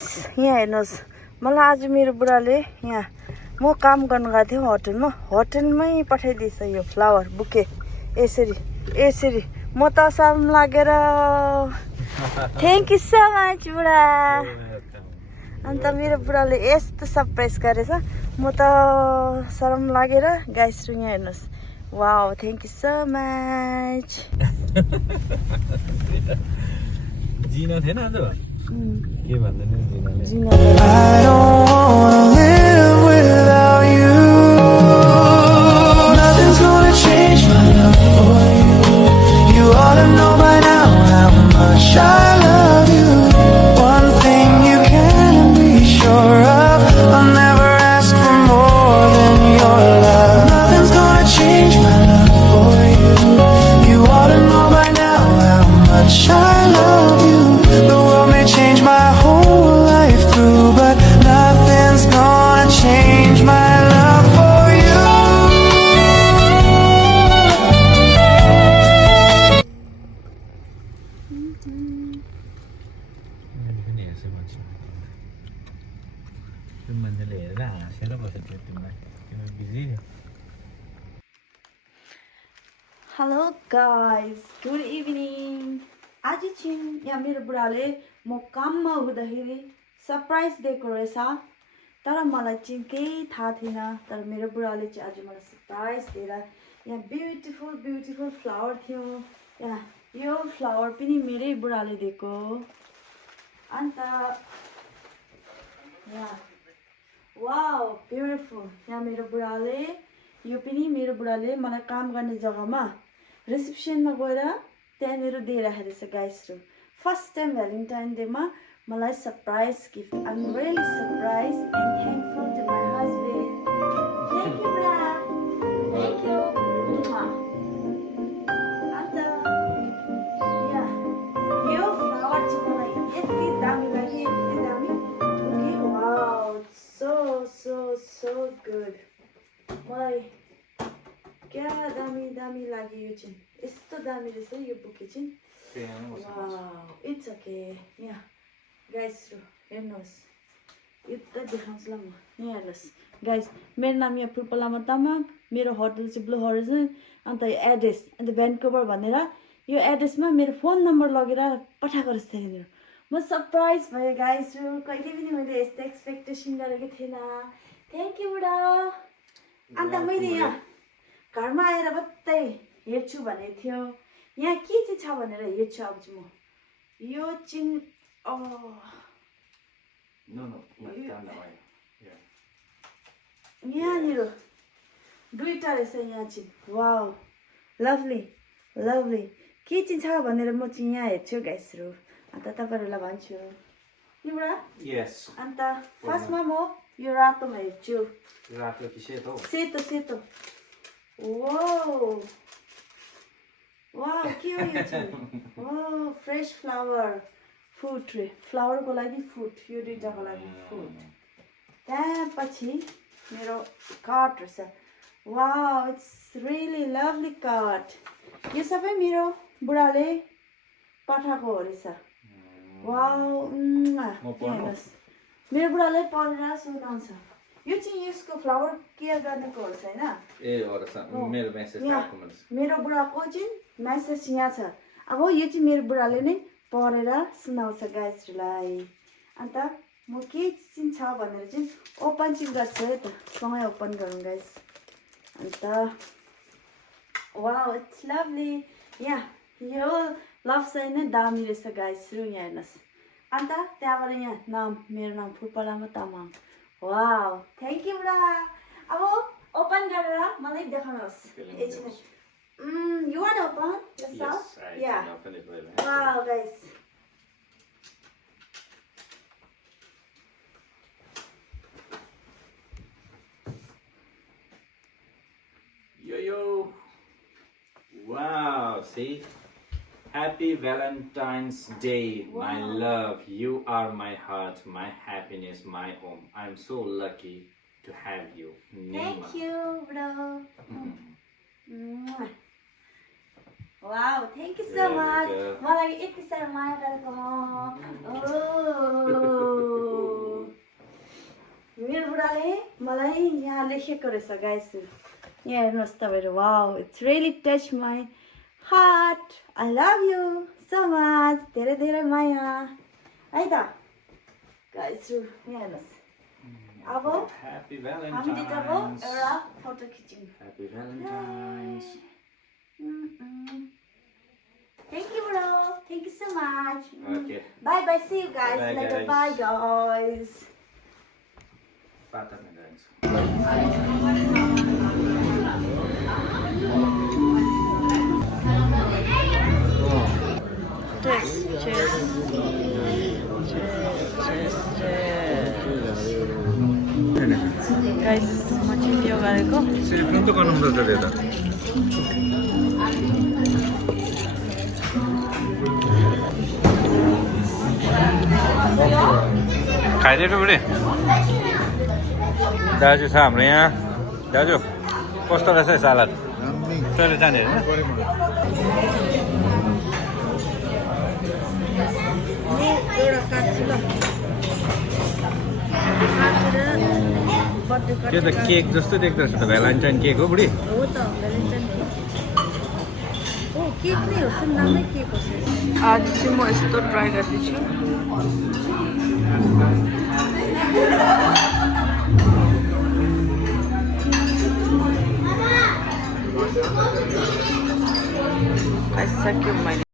यहाँ हेर्नुहोस् मलाई आज मेरो बुढाले यहाँ म काम गर्न गएको थिएँ होटलमै पठाइदिएछ यो फ्लावर बुके यसरी यसरी म त शर्म लागेर थ्याङ्क यू सो मच बुढा अन्त मेरो बुढाले यस्तो सरप्राइज गरेछ म त शर्म लागेर गाइस यहाँ हेर्नुहोस् wow thank you so much जिना थिएन आज के भन्दैन जिनाले I don't wanna live without you. Nothing's gonna change my love for you. You ought to know by now how much I love you. One thing you can be sure of, I'll never ask for more than your love. Nothing's gonna change my love for you. You ought to know by now how much I love you. The world may change my whole life through, but nothing's gonna change my love for you. पनि हेर्छु मान्छे त्यो मान्छेले हेरेर हाँसेर बसेको थियो तिमीलाई तिमी busy hello guys good evening आज चाहिँ यहाँ मेरो बुढाले म काममा हुँदाखेरि सरप्राइज दिएको रहेछ तर मलाई चाहिँ केही थाहा थिएन तर मेरो बुढाले चाहिँ आज मलाई सरप्राइज दिएर यहाँ ब्युटिफुल ब्युटिफुल फ्लावर थियो यहाँ यो फ्लावर पनि मेरै बुढाले दिएको अन्त यहाँ वाउ ब्युटिफुल यहाँ मेरो बुढाले यो पनि मेरो बुढाले मलाई काम गर्ने जग्गामा रिसेप्सनमा गएर त्यहाँनिर दिइराखेको रहेछ गाइसहरू फर्स्ट टाइम भ्यालेन्टाइन डेमा मलाई surprise gift I am really surprise and thankful to my husband thank you बुढा थ्याङ्क यू अन्त यहाँ यो फ्लावर चाहिँ मलाई यति दामी लाग्यो यति दामी wow so so so good मलाई क्या दामी दामी लाग्यो यो चाहिँ यस्तो दामी रहेछ यो बुके चाहिँ इट्स ओके यहाँ गाइसहरू हेर्नुहोस् यो त देखाउँछु ल म यहाँ हेर्नुहोस् गाइस मेरो नाम यहाँ फुलपलामा तामाङ मेरो होटल चाहिँ ब्लू होरिजन अन्त यो एड्रेस अन्त भ्यान्कुभर भनेर यो एड्रेसमा मेरो फोन नम्बर लगेर पठाएको रहेछ त्यहाँनिर म सरप्राइज भयो गाइसहरू कहिले पनि मैले यस्तो एक्सपेक्टेसन गरेको थिएन थ्याङ्क यू बुढा अन्त मैले यहाँ घरमा आएर मात्रै हेर्छु भनेको थियो यहाँ के चाहिँ छ भनेर हेर्छु अब चाहिँ म यो चाहिँ यहाँनिर दुईवटा रहेछ यहाँ चाहिँ वाउ लभली लभली के चाहिँ छ भनेर म चाहिँ यहाँ हेर्छु गाइसहरू अन्त तपाईँहरूलाई भन्छु तिमीबाट अन्त फर्स्टमा म यो रातोमा हेर्छु रातो कि सेतो सेतो सेतो वो वाउ के हो यो चाहिँ ओ फ्रेस फ्लावर फुड ट्रे फ्लावरको लागि फुड यो दुईटाको लागि फुड त्यहाँपछि मेरो कार्ड रहेछ wow it's really lovely card यो सबै मेरो बुढाले पठाएको हो रहेछ वाउ हेर्नुहोस् मेरो बुढाले पढेर सुनाउँछ यो चाहिँ यसको फ्लावर केयर गर्नेको हो होइन मेरो बुढाको चाहिँ मेसेज यहाँ छ अब यो चाहिँ मेरो बुढाले नै पढेर सुनाउँछ गाइसहरूलाई अन्त म के चाहिँ छ भनेर चाहिँ ओपन चाहिँ गर्छु है त सँगै ओपन गरौँ गाइस अन्त वाउ इट्स लभली यहाँ यो लभ साइन नै दामी रहेछ गाइसहरू यहाँ हेर्नुहोस् अन्त त्यहाँबाट यहाँ नाम मेरो नाम फुलपलामा तामाङ वाउ थ्याङ्क यू बुढा अब ओपन गरेर मलाई देखाउनुहोस् एकछिन you want to open yourself? Yes, I yeah. can open it right now. Wow, guys. Yo. Wow, see? Happy Valentine's Day, my love. You are my heart, my happiness, my home. I'm so lucky to have you. Thank you, bro. Wow, thank you so Very much. good. मलाई यति साह्रो माया गरेको मेरो बुढाले मलाई यहाँ लेखेको रहेछ guys यहाँ हेर्नुहोस् तपाईँहरू wow it's really touch my heart I love you so much धेरै धेरै माया है त गाइस यहाँ हेर्नुहोस् अब Happy हामीले जब Valentine's. एउटा फोटो खिच्यौँ Happy Valentine's. Thank you, bro. Thank you so much. Okay. Bye bye. See you guys Bye, later. guys. Bye, guys. Patah nih guys. Cheers. Cheers. Guys, macam dia orang ko. Silpun tuh kan udah terlihat. खाइदिएको बुढी दाजु छ हाम्रो यहाँ दाजु कस्तो रहेछ है salad तैँले जाने होइन त्यो त केक जस्तो देख्दो रहेछ त भ्यालेन्टाइन केक हो बुढी हो त भ्यालेन्टाइन केक हो केक नै हो सुन नामै केक हो आज चाहिँ म यस्तो ट्राई गर्दैछु खाइसक्यो मैले